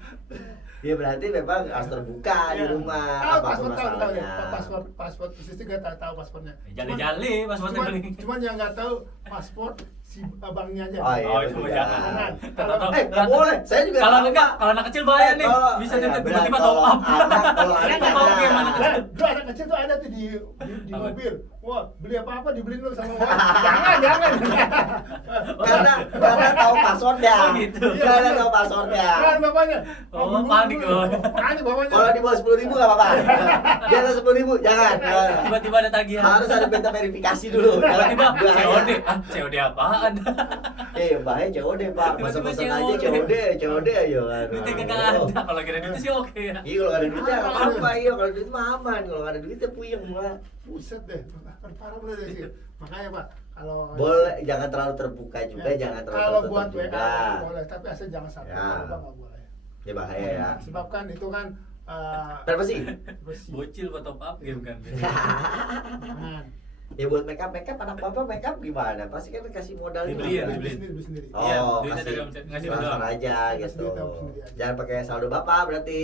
Ya berarti memang harus terbuka di Iya. rumah. Tahu Apa password, tahu masalahnya? ya. Password istri juga tahu passwordnya. Jali-jali passwordnya Cuman, paling. cuman yang nggak tahu password si abangnya aja. Oh iya, Oh, itu betul, jangan. Kalau- nggak boleh. Saya juga Kalau tahu, enggak, Pak. kalau anak kecil bahaya nih. Kalau- Bisa iya, tiba-tiba benar. top up. Kalau anak Kan nggak mau game anak jangan. kecil. Dulu anak kecil tuh ada tuh di Apa? mobil. Wah, beli apa-apa dibeliin lu sama jangan. Karena tahu passwordnya. Oh, gitu. Karena tahu passwordnya. Kan bapaknya. Oh, panik loh. Panik bapaknya. Kalau di bawah 10.000 nggak apa-apa. Di atas 10.000 jangan. Tiba-tiba ada tagihan. Harus ada minta verifikasi dulu. Tiba-tiba Bahaya. COD. Ah, COD apaan? Bahaya COD Pak. Tiba-tiba Masa-masa aja COD ayo. Duitnya kagak ada. Kalau kira duitnya sih oke ya. Iya kalau nggak ada duitnya nggak apa-apa, iya kalau duit mah aman, kalau nggak ada duitnya puyeng lah. Buset deh. Parah bener deh sih. Makanya Pak, kalau Boleh, jangan terlalu terbuka juga, Ya, jangan terlalu kalau tertutup buat WA juga. boleh, tapi asal jangan sampai Ya. kalau nggak boleh. Ya bahaya ya. Sebab kan itu kan Berapa sih? bersih. Bocil buat top up game kan. Jangan. Ya buat make up anak bapak make up gimana? Pasti kan kasih modal Dibeli ya, juga. dibeli. Beli sendiri. Oh, Iya, duitnya kasih dari omset, ngasih transfer doang. aja Kasih gitu. duit sendiri aja. Jangan pakai saldo bapak berarti.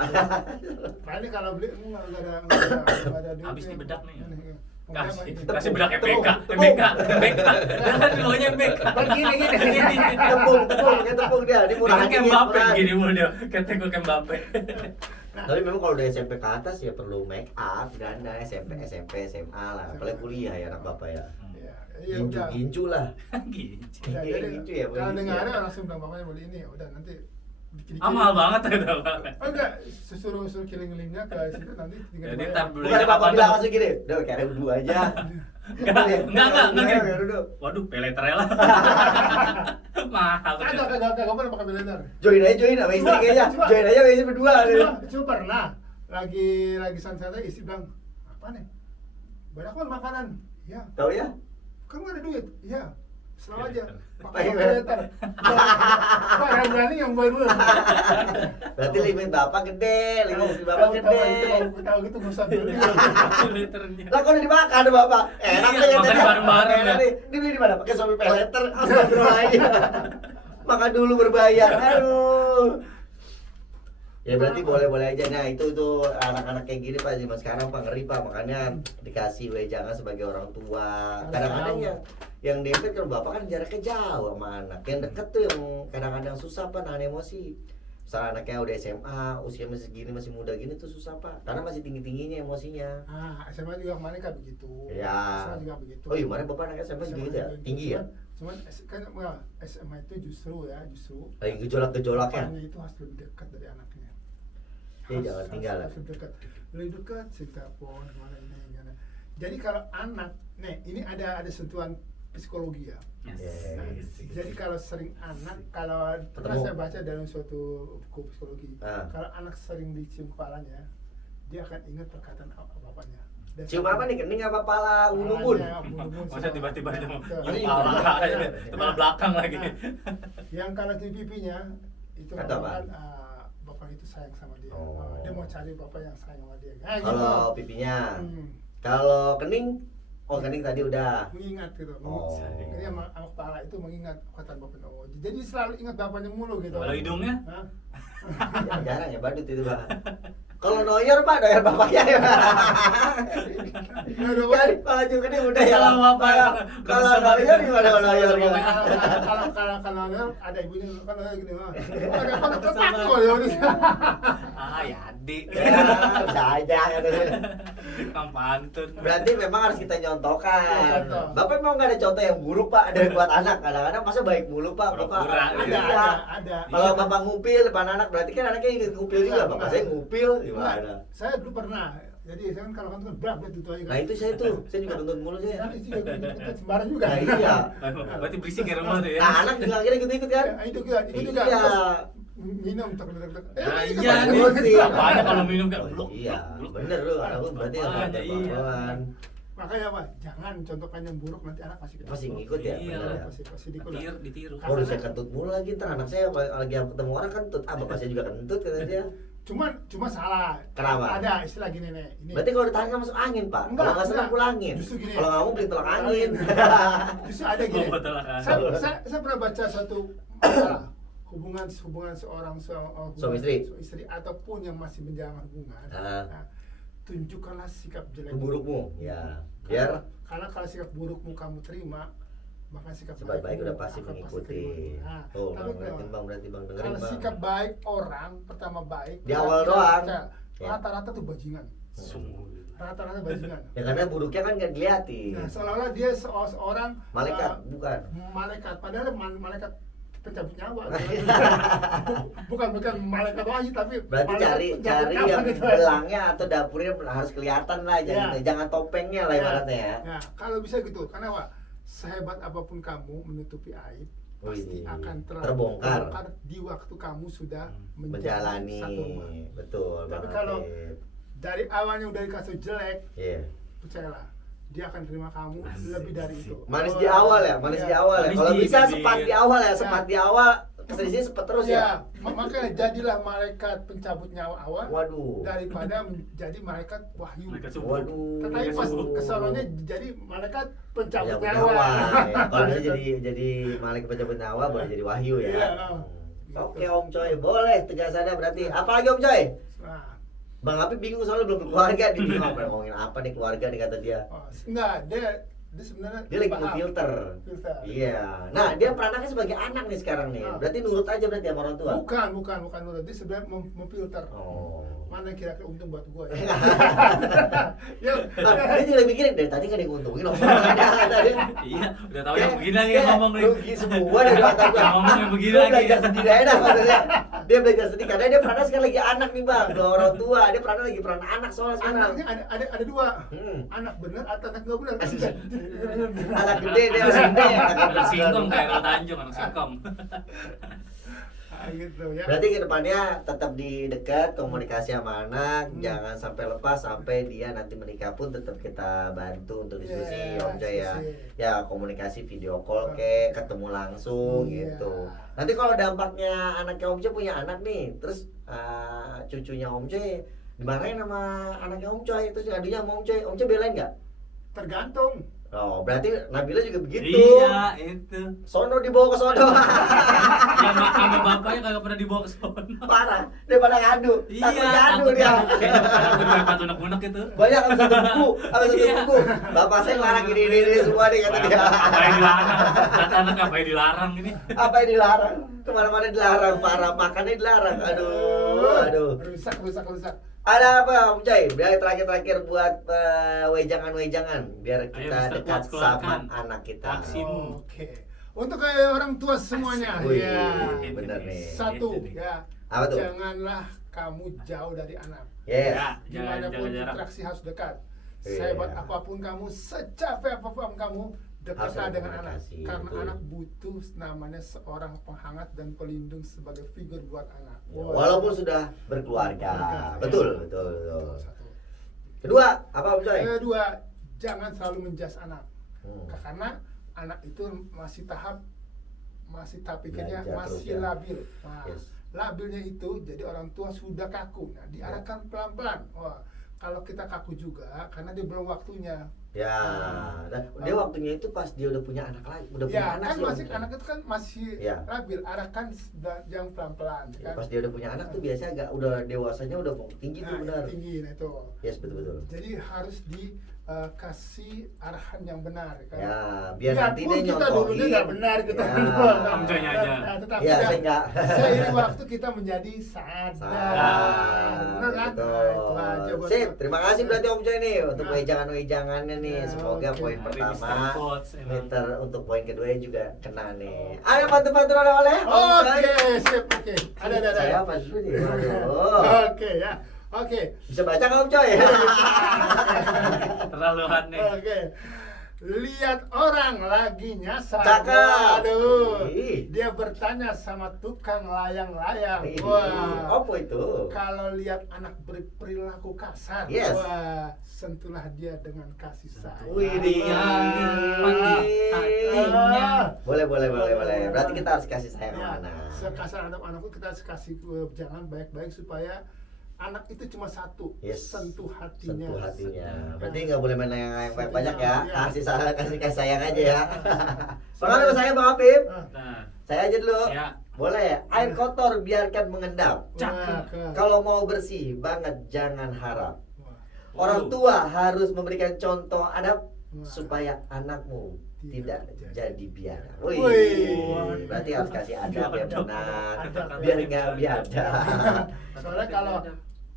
Nah, ini kalau beli nggak ada duit. Habis dibedak nih. Kasih Kasih bedak Tepung, MBK, tepung. MBK. Kan dulunya MBK. Begini, tepung, kayak tepung dia, ini murah Kan aja kayak dia, Mbappe murah. gini mulu dia. Kategori kayak Mbappe. Tapi memang kalau udah SMP ke atas ya perlu make up, dandan SMP, SMA lah. Apalagi kuliah ya anak bapak ya. Iya, udah. Gincu lah. Gitu. Udah, Iya, jadi gitu ya, kalau begitu dengarnya ya. langsung bilang bapaknya beli ini, udah nanti dikit-dikit. Amal banget itu. Oh enggak, suruh keliling-kelilingnya ke situ nanti tinggal Jadi bayar. ntar beli Bukan bapak apa bilang tuh? langsung gini, udah kayak dulu aja. Enggak gini. Ya udah. Waduh, peleter lah. Mahal Kagak pernah pakai blender. Join aja sama istri kayaknya. Join aja sama istri berdua. Cuma pernah lagi santai istri bilang, apa nih? Banyak banget makanan. Ya, Tahu ya? kan nggak ada duit. Iya, selalu aja. Pakai Pakai blender. Pak, yang berani yang bayar dulu. Berarti limit bapak gede, limit istri bapak gede. Tahu gitu nggak usah beli. Peleternya. Lah kok udah dimakan tuh bapak? Enak Iya, tuh ya makan tadi. bareng-bareng Enak ya. nih. Ini beli di mana? Pakai Shopee Paylater. Astagfirullahaladzim. Makan dulu berbayar. Aduh. Ya berarti boleh-boleh aja. Nah itu anak-anak kayak gini Pak zaman sekarang Pak ngeri Pak, makanya dikasih wejangan sebagai orang tua. Kadang-kadang yang deket kan bapak kan jaraknya jauh sama anak. Yang deket tuh yang kadang-kadang susah Pak nahan emosi. Misalnya anaknya udah SMA, usia masih segini, masih muda gini tuh susah Pak. Karena masih tinggi-tingginya emosinya. SMA juga kemarin kan begitu. Ya. SMA juga begitu. Oh iya, mana Bapak anak SMA juga gitu ya? juga Tinggi gitu. ya? Cuman kan SMA itu justru Lagi gejolak-gejolaknya. bapaknya itu harus lebih dekat dari anaknya. Jangan tinggal. Harus lebih dekat cerita pon mana ini gimana. Jadi kalau anak, ini ada sentuhan psikologi ya. Yes. Nah, Yes. jadi kalau sering anak, kalau pernah Ketemu. saya baca dalam suatu buku psikologi, Ah. kalau anak sering dicium kepalanya, dia akan ingat perkataan bapaknya. Dan Cium apa nih? Kening apa pala? Ubun-ubun? Masa tiba-tiba aja mau Betul. kepala belakang lagi. Nah, yang kalau di pipinya itu Kata apa? kan bapak itu sayang sama dia. Oh. Dia mau cari bapak yang sayang sama dia. Nah, Kalau gitu. pipinya. Hmm, Kalau kening? Oh, kening tadi udah. mengingat gitu. Oh. Jadi sama kepala itu mengingat perkataan bapaknya. Oh, jadi selalu ingat bapaknya mulu gitu. Kalau hidungnya? Hah? Ya, jarang ya badut itu Pak. Kalau noyor Pak, noyor bapaknya ya. Nah, udah, Pak. Kalau juga nih udah ya. Salah apa ya? Kalau noyor gimana kalau noyor Kesel gimana? Kalau ada ibunya kan gini mah. Ada apa takut ya udah. Ah, ya adik. Ya, bisa aja katanya. Kang pantun. Berarti memang harus kita nyontohkan. Contoh. Bapak mau nggak ada contoh yang buruk Pak dari buat anak? Kadang-kadang masa baik mulu Pak, Bapak. Pura-pura, Iya. Ada. Kalau Bapak ngupil depan anak berarti kan anaknya ikut ngupil juga. Bapak saya ngupil gimana? Enggak, saya dulu pernah. Jadi saya kan kalau kan berat itu aja kan. Nah itu saya tuh, saya juga tuntut mulu saya. Kan itu juga ikut sembarang juga. Nah iya. Berarti berisik ya rumah tuh ya. Nah anak juga akhirnya ikut-ikut kan? Itu juga. Iya. Terus minum tak. Nah, itu iya kan nih. Ngerti. Apanya kalau minum kan blok. Iya, bener lu. Anak lu berarti Apaan, ada iya. bawaan. Makanya apa? Jangan contohkan yang buruk nanti anak pasti Pasti ngikut ya, Iya. bener ya. Pasti dikut. Ditiru. Waduh saya kentut mulu lagi, ntar anak saya lagi ketemu orang kentut. Ah bapak saya juga kentut kata dia. Cuma salah. Kenapa? Ada istilah gini nih. Ini. Berarti kalau ditahan masuk angin Pak. Kalau nggak senang pulangin. Justru gini. Kalau nggak mau beli tolak angin. Justru ada gini. Oh, betul kan. Saya pernah baca satu masalah hubungan seorang Suami istri. ataupun yang masih menjalin hubungan. Ah. Nah, tunjukkanlah sikap jelek Burukmu, ya. Biar karena kalau sikap burukmu kamu terima, maka sikap sebab baik baikmu udah pasti akan mengikuti. terima. Nah, Tuh, tapi berarti bang dengerin kalau bang. sikap baik orang pertama baik Di awal doang. percaya, Ya. rata-rata tuh bajingan. Sungguh. Rata-rata bajingan. Ya karena buruknya kan nggak dilihatin. Nah, seolah-olah dia seorang Malaikat, bukan. malaikat padahal malaikat pencabut nyawa. bukan malaikat wahyu tapi Berarti malaikat cari pencabut cari nyawa yang gitu. belangnya atau dapurnya harus kelihatan lah, jangan Ya. jangan topengnya lah ibaratnya ya. Nah, kalau bisa gitu, karena apa? Sehebat apapun kamu menutupi aib, pasti Wih, akan terbongkar. di waktu kamu sudah Menjalani, satu rumah. betul. Tapi Bang kalau Afif. dari awalnya udah dikasih jelek, Iya. percayalah, dia akan terima kamu lebih dari itu. Manis di awal ya, manis di awal ya. Manis Kalau di bisa bibir. sepat di awal ya, Ya. sepat di awal. Kesini sepet terus ya. Ya, makanya jadilah malaikat pencabut nyawa awal Waduh. daripada menjadi malaikat wahyu. Mereka subuh. Waduh. Tapi Mereka pas subuh. kesononya jadi malaikat pencabut Pencabut nyawa. nyawa. Ya. Kalau bisa jadi malaikat pencabut nyawa boleh jadi wahyu ya. Iya. Oke Om Coy, boleh tegasannya berarti. Apalagi Om Coy? Nah, Bang Apip bingung soalnya belum keluarga, dia bingung apa ngomongin apa nih keluarga nih kata dia. enggak, dia sebenarnya Dia lagi paham. ngefilter. Filter. Iya. Nah, dia peranannya sebagai anak nih sekarang nih. Berarti nurut aja berarti sama orang tua. Bukan nurut. Dia sebenarnya memfilter. Oh. Mana kira-kira untung buat gua ya. Ya, dia juga mikirin dari tadi kan diuntungin Om. Ada tadi. Iya, udah tahu yang begini lagi yang ngomong nih. Rugi semua dari mata gua. Yang ngomong yang begini Dia lagi. belajar sedih aja dah maksudnya. Dia belajar sedih karena dia peranan sekarang lagi anak nih Bang, dua orang tua. Dia peranan lagi peran anak soalnya sekarang. Anaknya ada dua. Anak bener atau anak nggak bener kan? Anak gede dia anak gede. Anak singkong kayak Rol Tanjung, anak singkong. Gitu ya. Berarti kedepannya tetap di dekat komunikasi sama anak, jangan sampai lepas sampai dia nanti menikah pun tetap kita bantu untuk diskusi Om Coy ya. diskusi. Ya komunikasi video call kek, ketemu langsung Iya. gitu. Nanti kalau dampaknya anaknya Om Coy punya anak nih, terus cucunya Om Coy dimarahin sama anaknya Om Coy, terus adiknya sama Om Coy belain nggak? Tergantung. Oh berarti Nabila juga begitu. Iya, itu. Sono dibawa ke sono. Yang sama bapaknya kagak pernah dibawa ke sono. Parah, dia pada ngadu. Iya, Takut ngadu dia. Takut dapat unek-unek itu. Banyak sama satu buku, sama satu Iya. buku. Bapak saya ngelarang ini semua nih kata dia. Apa yang dilarang? Kata anak apa yang dilarang ini? Apa yang dilarang? Kemana-mana dilarang, parah makannya dilarang. Aduh. Rusak. Ada apa Om Coy? Biar terakhir buat wejangan-wejangan biar kita Mr. dekat Coach, sama keluarkan anak kita. aksimu. Oke. Untuk orang tua semuanya, Wih, ya. bener nih. Satu, ya. Apa tuh? Janganlah kamu jauh dari anak. Yes. Ya, jangan Dimanapun jaga jarak. interaksi harus dekat. Iya. Sehebat apapun kamu, secapek apapun kamu, dekatlah Harus dengan anak. komunikasi, Karena betul. anak butuh namanya seorang penghangat dan pelindung sebagai figur buat anak. Ya, walaupun sudah berkeluarga. Betul. Satu. Kedua, apa Om Coy? Kedua, jangan selalu menjas anak. Hmm. Karena anak itu masih tahap pikirnya Belajar masih terus ya. labil. Nah, Yes. labilnya itu jadi orang tua sudah kaku. Nah, diarahkan pelan-pelan. Wah, kalau kita kaku juga karena dia belum waktunya. Ya, dan dia waktunya itu pas dia udah punya anak lagi, udah punya Ya, anak kan sih, Om masih Coy. anak itu kan masih Ya. labil. Arahkan yang pelan-pelan, Ya, kan. pas dia udah punya anak tuh biasanya agak udah dewasanya udah mau tinggi tuh Nah, benar. tinggi nah itu. Yes, betul. Jadi harus dikasih arahan yang benar kan. Ya, biar nanti Biarpun dia kita dulunya nyontohin. nggak benar kita Ya. Om Coy aja. tetapi Ya, dah, saya nggak. seiring waktu kita menjadi sadar. Benar kan? Betul. Nah, itu aja buat Sip, terima kasih berarti Om Coy nih untuk Nah. wejangan-wejangannya nih. Ya, Semoga oke. poin Dari pertama, Mr. Coach, emang. untuk poin kedua juga kena nih. Ada bantu-bantu oleh-oleh? Om Coy? Oke, sip, oke. Ada. Saya apa dulu nih? Waduh. Oke ya. Oke. Bisa baca nggak Om Coy? Terlalu aneh. Oke. Lihat orang lagi nyasar. Cakep. Waduh. Ih. Dia bertanya sama tukang layang-layang. Ih, Wah. apa itu? Kalau lihat anak berperilaku kasar, Yes. wah, sentuhlah dia dengan kasih sayang. Widih. Boleh. Berarti kita harus kasih sayang Ya, sama anak. sekasar anak-anak pun kita harus kasih jangan baik-baik supaya anak itu cuma satu, Yes. sentuh hatinya. Sentuh hatinya. Ya. Berarti nggak boleh main yang banyak ya. Ya. Kasih sayang aja ya. Bagaimana saya Bang Apip? Nah, Saya aja dulu. ya. Boleh. Air kotor biarkan mengendap. Cakep. Kalau mau bersih banget jangan harap. Wah, Orang tua harus memberikan contoh adab Wah. supaya anakmu tidak Tidak jadi biara. Wih. Wih, berarti harus kasih adab yang benar, Adab. biar nggak biadab. Soalnya kalau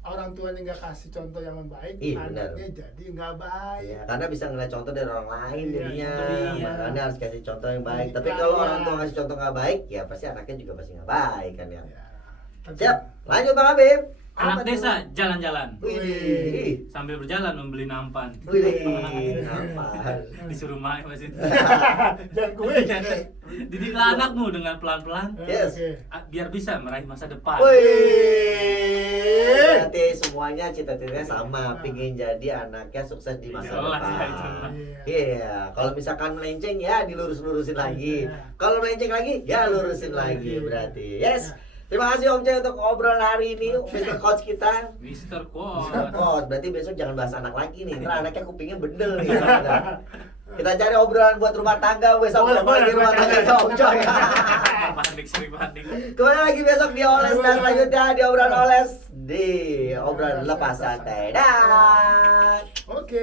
orang tuanya nggak kasih contoh yang baik, Ih, benar. anaknya jadi nggak baik. Ya, karena bisa ngeliat contoh dari orang lain Iya, jadinya. iya. Makanya harus kasih contoh yang baik. Jadi Tapi kalau pelarian. orang tua ngasih contoh nggak baik, ya pasti anaknya juga pasti nggak baik kan ya. Ya. Siap, lanjut Bang Habib. Anak desa jalan-jalan. Wih, Sambil berjalan membeli nampan. wih, apa? Disuruh main masih. Dan kue. Didiklah anakmu dengan pelan-pelan Yes. Oke. biar bisa meraih masa depan. Wih, berarti semuanya cita-citanya sama, pingin jadi anaknya sukses di masa Jelas ya, depan. itu. Iya, kalau misalkan melenceng ya dilurus-lurusin lagi. Kalau melenceng lagi ya lurusin lagi berarti. Yes. Terima kasih Om Coy untuk obrolan hari ini, Mr. Coach kita. Mr. Coach. Coach, berarti besok jangan bahas anak lagi nih. Ntar anaknya kupingnya bedel nih. Kita cari obrolan buat rumah tangga besok. Boleh, Apalagi rumah tangga boleh. sama Om Coy. Sering banding. Kembali lagi besok di Oles dan selanjutnya di obrolan Oles di obrolan lepas santai. Dah. Oke.